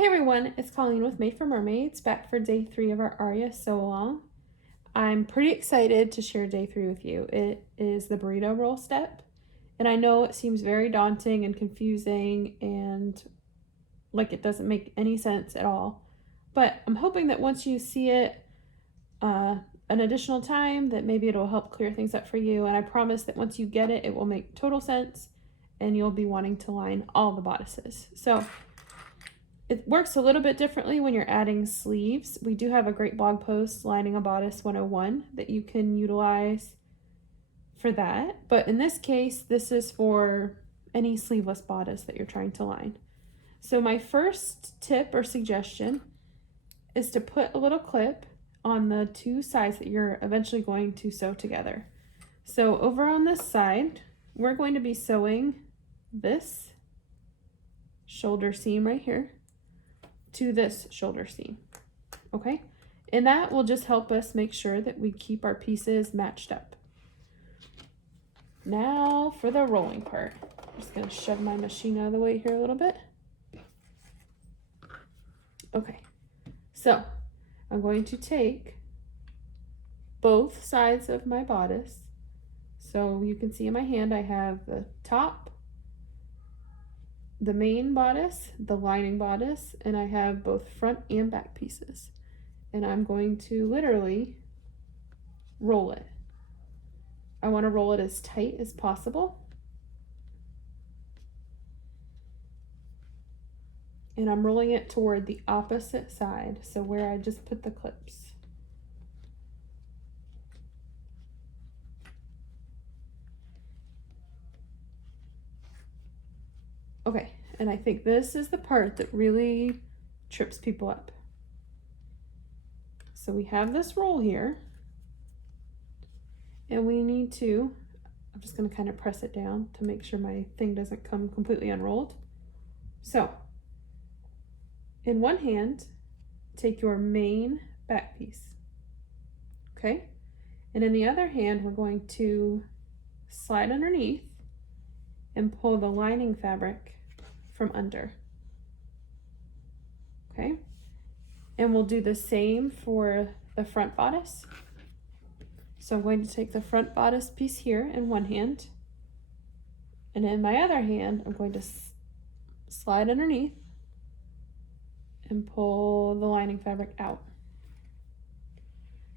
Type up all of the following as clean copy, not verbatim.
Hey everyone, it's Colleen with Made for Mermaids, back for day 3 of our Aria Sew-a-long. I'm pretty excited to share day 3 with you. It is the Burrito Roll step, and I know it seems very daunting and confusing and like it doesn't make any sense at all, but I'm hoping that once you see it an additional time that maybe it'll help clear things up for you, and I promise that once you get it, it will make total sense and you'll be wanting to line all the bodices. So it works a little bit differently when you're adding sleeves. We do have a great blog post, Lining a Bodice 101, that you can utilize for that. But in this case, this is for any sleeveless bodice that you're trying to line. So my first tip or suggestion is to put a little clip on the two sides that you're eventually going to sew together. So over on this side, we're going to be sewing this shoulder seam right here to this shoulder seam, okay? And that will just help us make sure that we keep our pieces matched up. Now for the rolling part. I'm just gonna shove my machine out of the way here a little bit. Okay, so I'm going to take both sides of my bodice. So you can see in my hand I have the top, the main bodice, the lining bodice, and I have both front and back pieces. And I'm going to literally roll it. I want to roll it as tight as possible. And I'm rolling it toward the opposite side, so where I just put the clips. Okay, and I think this is the part that really trips people up. So we have this roll here, and we need to, I'm just gonna kind of press it down to make sure my thing doesn't come completely unrolled. So, in one hand, take your main back piece, okay? And in the other hand, we're going to slide underneath and pull the lining fabric from under, okay? And we'll do the same for the front bodice. So I'm going to take the front bodice piece here in one hand, and in my other hand, I'm going to slide underneath and pull the lining fabric out.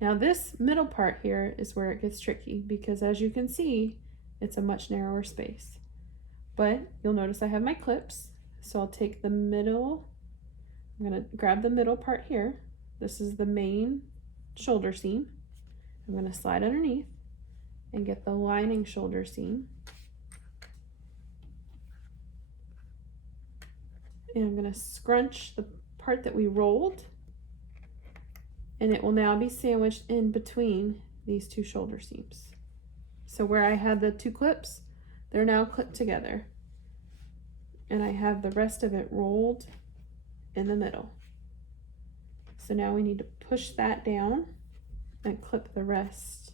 Now this middle part here is where it gets tricky because as you can see, it's a much narrower space. But you'll notice I have my clips, so I'll take the middle, I'm gonna grab the middle part here. This is the main shoulder seam. I'm gonna slide underneath and get the lining shoulder seam. And I'm gonna scrunch the part that we rolled, and it will now be sandwiched in between these two shoulder seams. So where I had the two clips, they're now clipped together. And I have the rest of it rolled in the middle. So now we need to push that down and clip the rest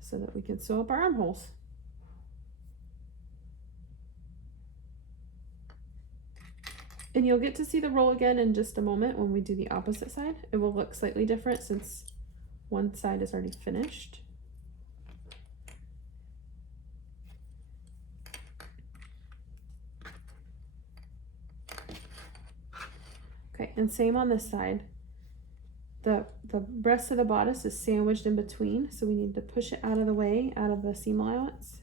so that we can sew up our armholes. And you'll get to see the roll again in just a moment when we do the opposite side. It will look slightly different since one side is already finished. Okay, and same on this side. The rest of the bodice is sandwiched in between, so we need to push it out of the way, out of the seam allowance.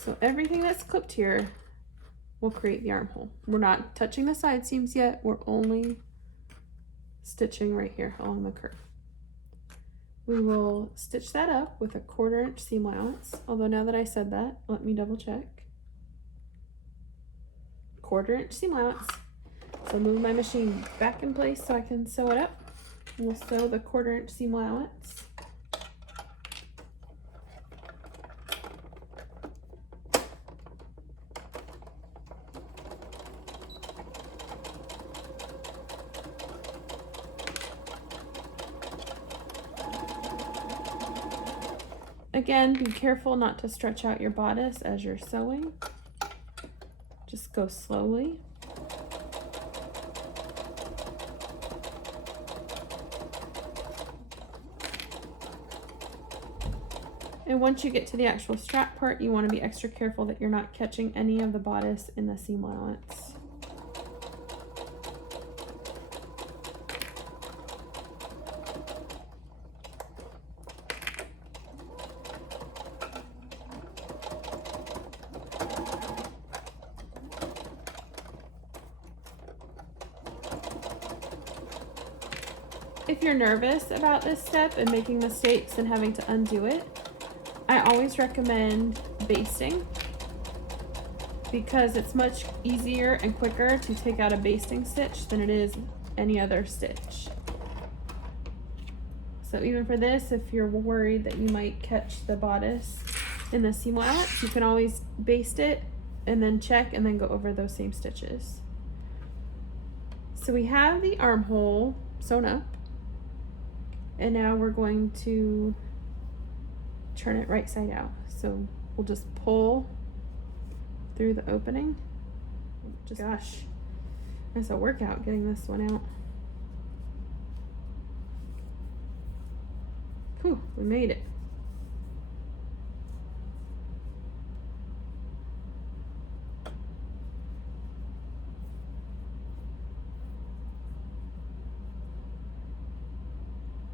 So everything that's clipped here will create the armhole. We're not touching the side seams yet. We're only stitching right here along the curve. We will stitch that up with a 1/4 inch seam allowance, although now that I said that, let me double check. 1/4 inch seam allowance. So move my machine back in place so I can sew it up. We'll sew the 1/4 inch seam allowance. Again, be careful not to stretch out your bodice as you're sewing. Just go slowly. And once you get to the actual strap part, you want to be extra careful that you're not catching any of the bodice in the seam allowance. If you're nervous about this step and making mistakes and having to undo it, I always recommend basting because it's much easier and quicker to take out a basting stitch than it is any other stitch. So even for this, if you're worried that you might catch the bodice in the seam allowance, you can always baste it and then check and then go over those same stitches. So we have the armhole sewn up. And now we're going to turn it right side out. So we'll just pull through the opening. Gosh, it's a workout getting this one out. Whew, we made it.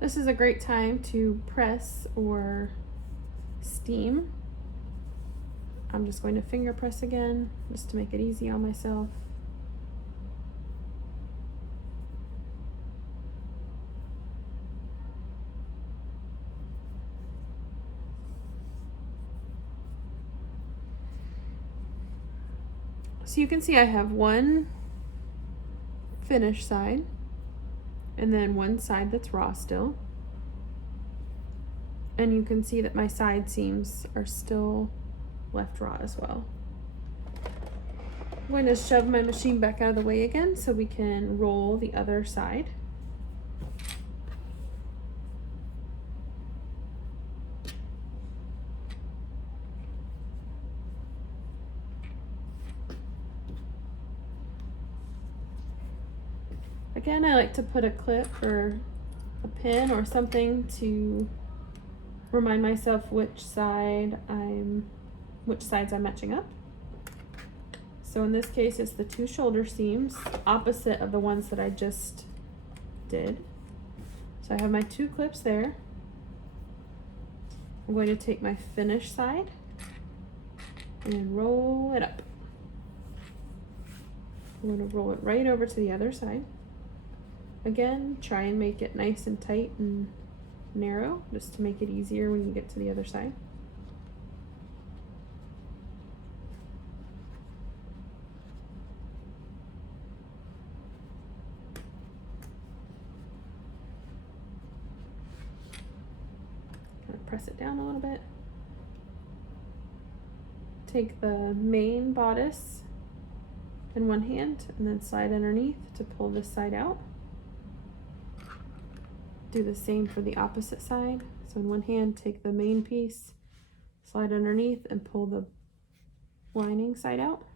This is a great time to press or steam. I'm just going to finger press again, just to make it easy on myself. So you can see I have one finished side and then one side that's raw still. And you can see that my side seams are still left raw as well. I'm going to shove my machine back out of the way again so we can roll the other side. Again, I like to put a clip or a pin or something to remind myself which sides I'm matching up. So in this case, it's the 2 shoulder seams, opposite of the ones that I just did. So I have my 2 clips there. I'm going to take my finished side and roll it up. I'm going to roll it right over to the other side. Again, try and make it nice and tight and narrow, just to make it easier when you get to the other side. Kind of press it down a little bit. Take the main bodice in one hand and then slide underneath to pull this side out. Do the same for the opposite side. So in one hand, take the main piece, slide underneath and pull the lining side out.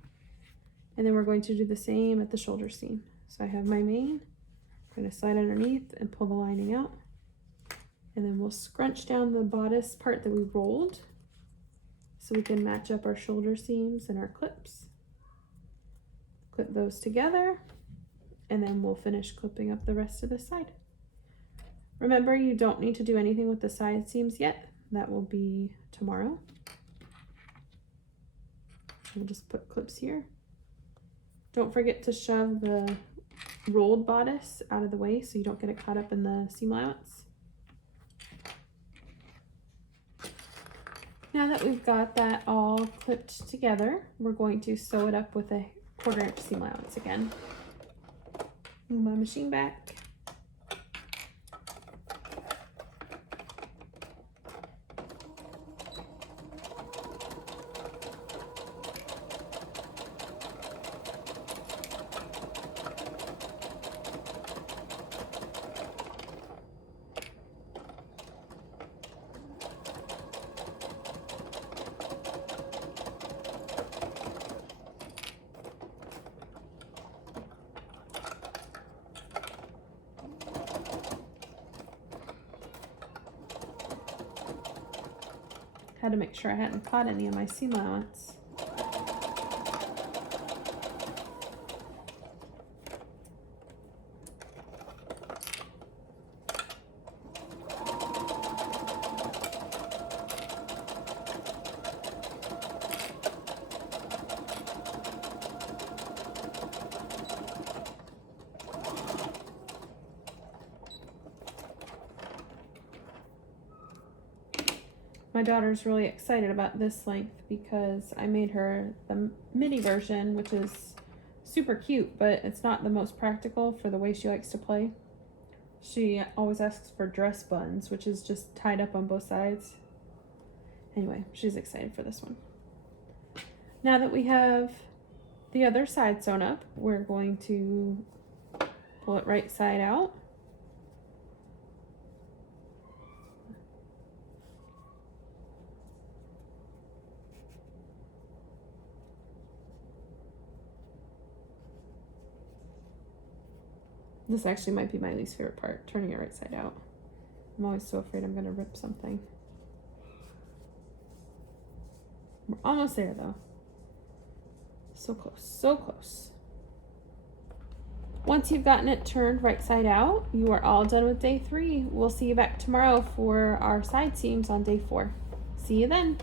And then we're going to do the same at the shoulder seam. So I have my main, I'm going to slide underneath and pull the lining out. And then we'll scrunch down the bodice part that we rolled so we can match up our shoulder seams and our clips. Clip those together and then we'll finish clipping up the rest of the side. Remember, you don't need to do anything with the side seams yet. That will be tomorrow. We'll just put clips here. Don't forget to shove the rolled bodice out of the way so you don't get it caught up in the seam allowance. Now that we've got that all clipped together, we're going to sew it up with a 1/4 inch seam allowance again. Move my machine back. Had to make sure I hadn't caught any of my seam allowance. My daughter's really excited about this length because I made her the mini version, which is super cute, but it's not the most practical for the way she likes to play. She always asks for dress buns, which is just tied up on both sides. Anyway, she's excited for this one. Now that we have the other side sewn up, we're going to pull it right side out. This actually might be my least favorite part, turning it right side out. I'm always so afraid I'm gonna rip something. We're almost there though. So close, so close. Once you've gotten it turned right side out, you are all done with day 3. We'll see you back tomorrow for our side seams on day 4. See you then.